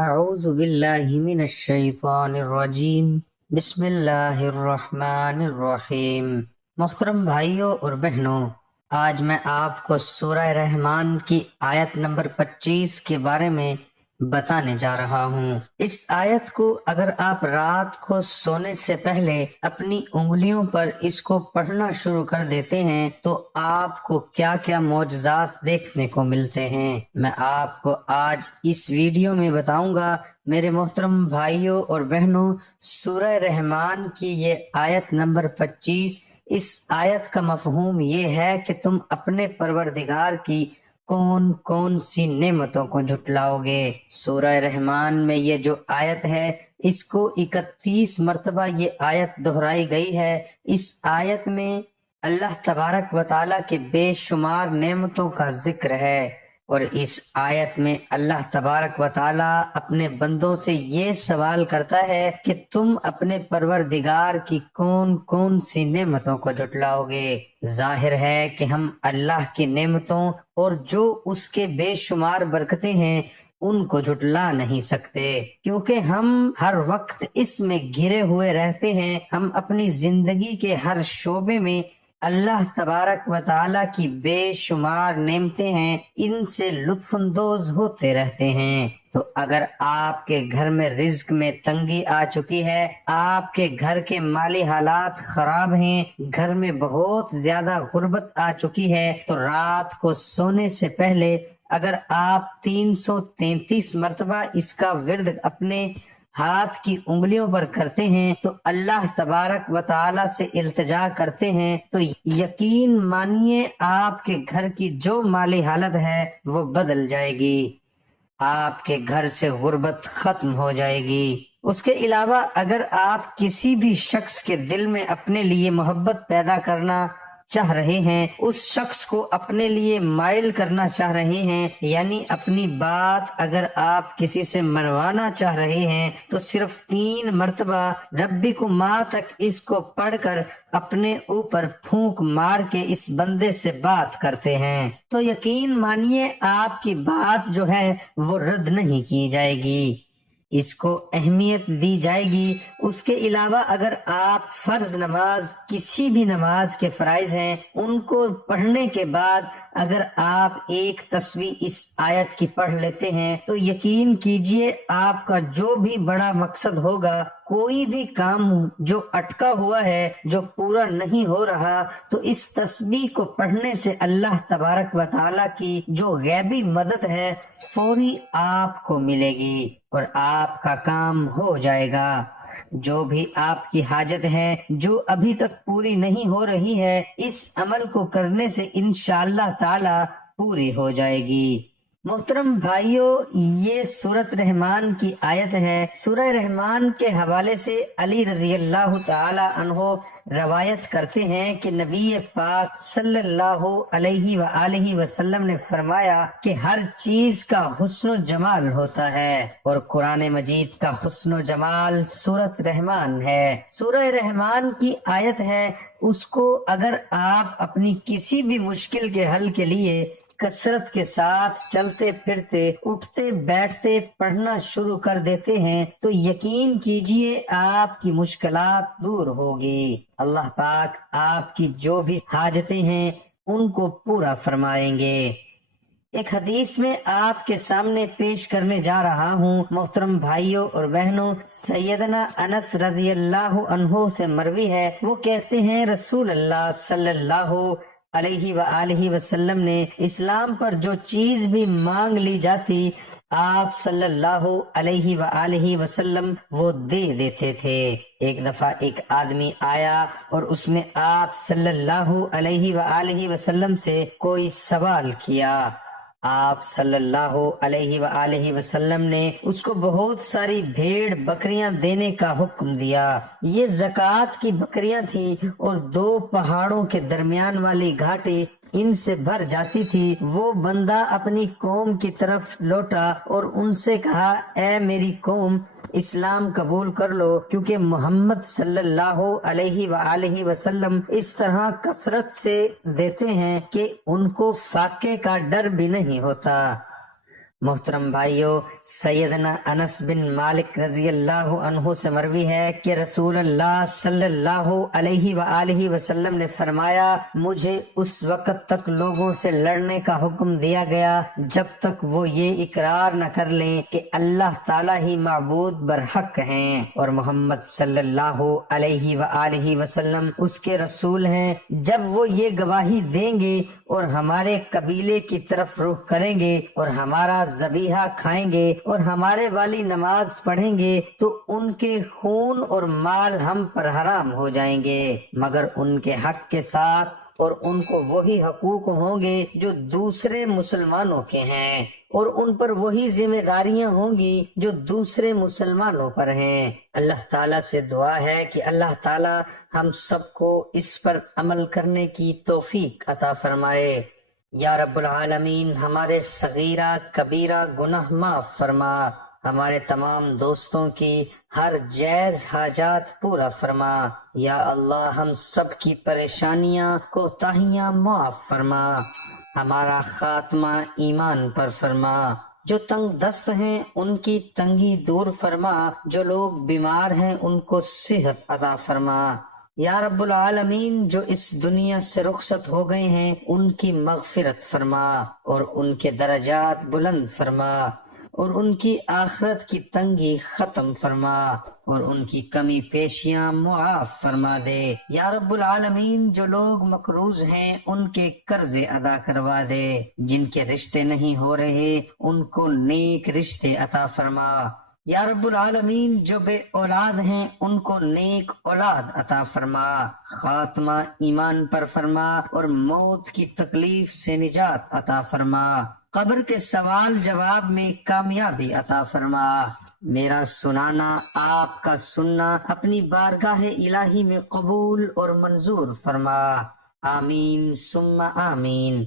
اعوذ باللہ من الشیطان الرجیم بسم اللہ الرحمن الرحیم۔ محترم بھائیوں اور بہنوں، آج میں آپ کو سورہ رحمان کی آیت نمبر 25 کے بارے میں بتانے جا رہا ہوں۔ اس آیت کو اگر آپ رات کو سونے سے پہلے اپنی انگلیوں پر اس کو پڑھنا شروع کر دیتے ہیں تو آپ کو کیا کیا معجزات دیکھنے کو ملتے ہیں، میں آپ کو آج اس ویڈیو میں بتاؤں گا۔ میرے محترم بھائیوں اور بہنوں، سورہ رحمان کی یہ آیت نمبر 25، اس آیت کا مفہوم یہ ہے کہ تم اپنے پروردگار کی کون کون سی نعمتوں کو جھٹلاؤ گے۔ سورہ رحمان میں یہ جو آیت ہے، اس کو 31 مرتبہ یہ آیت دہرائی گئی ہے۔ اس آیت میں اللہ تبارک و تعالیٰ کے بے شمار نعمتوں کا ذکر ہے، اور اس آیت میں اللہ تبارک و تعالیٰ اپنے بندوں سے یہ سوال کرتا ہے کہ تم اپنے پروردگار کی کون کون سی نعمتوں کو جھٹلاؤ گے۔ ظاہر ہے کہ ہم اللہ کی نعمتوں اور جو اس کے بے شمار برکتیں ہیں ان کو جھٹلا نہیں سکتے، کیونکہ ہم ہر وقت اس میں گھرے ہوئے رہتے ہیں۔ ہم اپنی زندگی کے ہر شعبے میں اللہ تبارک و تعالیٰ کی بے شمار نعمتیں ہیں، ان سے لطف اندوز ہوتے رہتے ہیں۔ تو اگر آپ کے گھر میں رزق میں تنگی آ چکی ہے، آپ کے گھر کے مالی حالات خراب ہیں، گھر میں بہت زیادہ غربت آ چکی ہے، تو رات کو سونے سے پہلے اگر آپ 333 مرتبہ اس کا ورد اپنے ہاتھ کی انگلیوں پر کرتے ہیں تو اللہ تبارک و تعالی سے التجا کرتے ہیں، تو یقین مانیے آپ کے گھر کی جو مالی حالت ہے وہ بدل جائے گی، آپ کے گھر سے غربت ختم ہو جائے گی۔ اس کے علاوہ اگر آپ کسی بھی شخص کے دل میں اپنے لیے محبت پیدا کرنا چاہ رہے ہیں، اس شخص کو اپنے لیے مائل کرنا چاہ رہے ہیں، یعنی اپنی بات اگر آپ کسی سے منوانا چاہ رہے ہیں تو صرف 3 مرتبہ ربکما تک اس کو پڑھ کر اپنے اوپر پھونک مار کے اس بندے سے بات کرتے ہیں، تو یقین مانیے آپ کی بات جو ہے وہ رد نہیں کی جائے گی، اس کو اہمیت دی جائے گی۔ اس کے علاوہ اگر آپ فرض نماز، کسی بھی نماز کے فرائض ہیں، ان کو پڑھنے کے بعد اگر آپ ایک تسبیح اس آیت کی پڑھ لیتے ہیں تو یقین کیجئے آپ کا جو بھی بڑا مقصد ہوگا، کوئی بھی کام جو اٹکا ہوا ہے، جو پورا نہیں ہو رہا، تو اس تسبیح کو پڑھنے سے اللہ تبارک و تعالیٰ کی جو غیبی مدد ہے فوری آپ کو ملے گی اور آپ کا کام ہو جائے گا۔ جو بھی آپ کی حاجت ہے جو ابھی تک پوری نہیں ہو رہی ہے، اس عمل کو کرنے سے انشاءاللہ تعالی پوری ہو جائے گی۔ محترم بھائیوں، یہ سورۃ رحمان کی آیت ہے۔ سورہ رحمان کے حوالے سے علی رضی اللہ تعالی عنہ روایت کرتے ہیں کہ نبی پاک صلی اللہ علیہ وآلہ وسلم نے فرمایا کہ ہر چیز کا حسن و جمال ہوتا ہے، اور قرآن مجید کا حسن و جمال سورۃ رحمان ہے۔ سورہ رحمان کی آیت ہے، اس کو اگر آپ اپنی کسی بھی مشکل کے حل کے لیے کثرت کے ساتھ چلتے پھرتے، اٹھتے بیٹھتے پڑھنا شروع کر دیتے ہیں تو یقین کیجئے آپ کی مشکلات دور ہوگی۔ اللہ پاک آپ کی جو بھی حاجتیں ہیں ان کو پورا فرمائیں گے۔ ایک حدیث میں آپ کے سامنے پیش کرنے جا رہا ہوں۔ محترم بھائیوں اور بہنوں، سیدنا انس رضی اللہ عنہ سے مروی ہے، وہ کہتے ہیں رسول اللہ صلی اللہ علیہ وآلہ وسلم نے اسلام پر جو چیز بھی مانگ لی جاتی، آپ صلی اللہ علیہ وآلہ وسلم وہ دے دیتے تھے۔ ایک دفعہ ایک آدمی آیا اور اس نے آپ صلی اللہ علیہ وآلہ وسلم سے کوئی سوال کیا۔ آپ صلی اللہ علیہ وآلہ وسلم نے اس کو بہت ساری بھیڑ بکریاں دینے کا حکم دیا۔ یہ زکوٰۃ کی بکریاں تھیں اور 2 پہاڑوں کے درمیان والی گھاٹی ان سے بھر جاتی تھی۔ وہ بندہ اپنی قوم کی طرف لوٹا اور ان سے کہا، اے میری قوم، اسلام قبول کر لو، کیونکہ محمد صلی اللہ علیہ وآلہ وسلم اس طرح کثرت سے دیتے ہیں کہ ان کو فاقے کا ڈر بھی نہیں ہوتا۔ محترم بھائیو، سیدنا انس بن مالک رضی اللہ عنہ سے مروی ہے کہ رسول اللہ صلی اللہ علیہ وآلہ وسلم نے فرمایا، مجھے اس وقت تک لوگوں سے لڑنے کا حکم دیا گیا جب تک وہ یہ اقرار نہ کر لیں کہ اللہ تعالیٰ ہی معبود برحق ہیں اور محمد صلی اللہ علیہ وآلہ وسلم اس کے رسول ہیں۔ جب وہ یہ گواہی دیں گے اور ہمارے قبیلے کی طرف رخ کریں گے اور ہمارا ذبیحہ کھائیں گے اور ہمارے والی نماز پڑھیں گے تو ان کے خون اور مال ہم پر حرام ہو جائیں گے، مگر ان کے حق کے ساتھ، اور ان کو وہی حقوق ہوں گے جو دوسرے مسلمانوں کے ہیں، اور ان پر وہی ذمہ داریاں ہوں گی جو دوسرے مسلمانوں پر ہیں۔ اللہ تعالیٰ سے دعا ہے کہ اللہ تعالیٰ ہم سب کو اس پر عمل کرنے کی توفیق عطا فرمائے۔ یا رب العالمین، ہمارے صغیرہ کبیرہ گناہ معاف فرما، ہمارے تمام دوستوں کی ہر جائز حاجات پورا فرما۔ یا اللہ، ہم سب کی پریشانیاں کوتاہیاں معاف فرما، ہمارا خاتمہ ایمان پر فرما۔ جو تنگ دست ہیں ان کی تنگی دور فرما، جو لوگ بیمار ہیں ان کو صحت عطا فرما۔ یا رب العالمین، جو اس دنیا سے رخصت ہو گئے ہیں ان کی مغفرت فرما اور ان کے درجات بلند فرما، اور ان کی آخرت کی تنگی ختم فرما اور ان کی کمی پیشیاں معاف فرما دے۔ یا رب العالمین، جو لوگ مقروض ہیں ان کے قرض ادا کروا دے، جن کے رشتے نہیں ہو رہے ان کو نیک رشتے عطا فرما۔ یا رب العالمین، جو بے اولاد ہیں ان کو نیک اولاد عطا فرما، خاتمہ ایمان پر فرما اور موت کی تکلیف سے نجات عطا فرما، قبر کے سوال جواب میں کامیابی عطا فرما۔ میرا سنانا، آپ کا سننا اپنی بارگاہ الہی میں قبول اور منظور فرما۔ آمین ثم آمین۔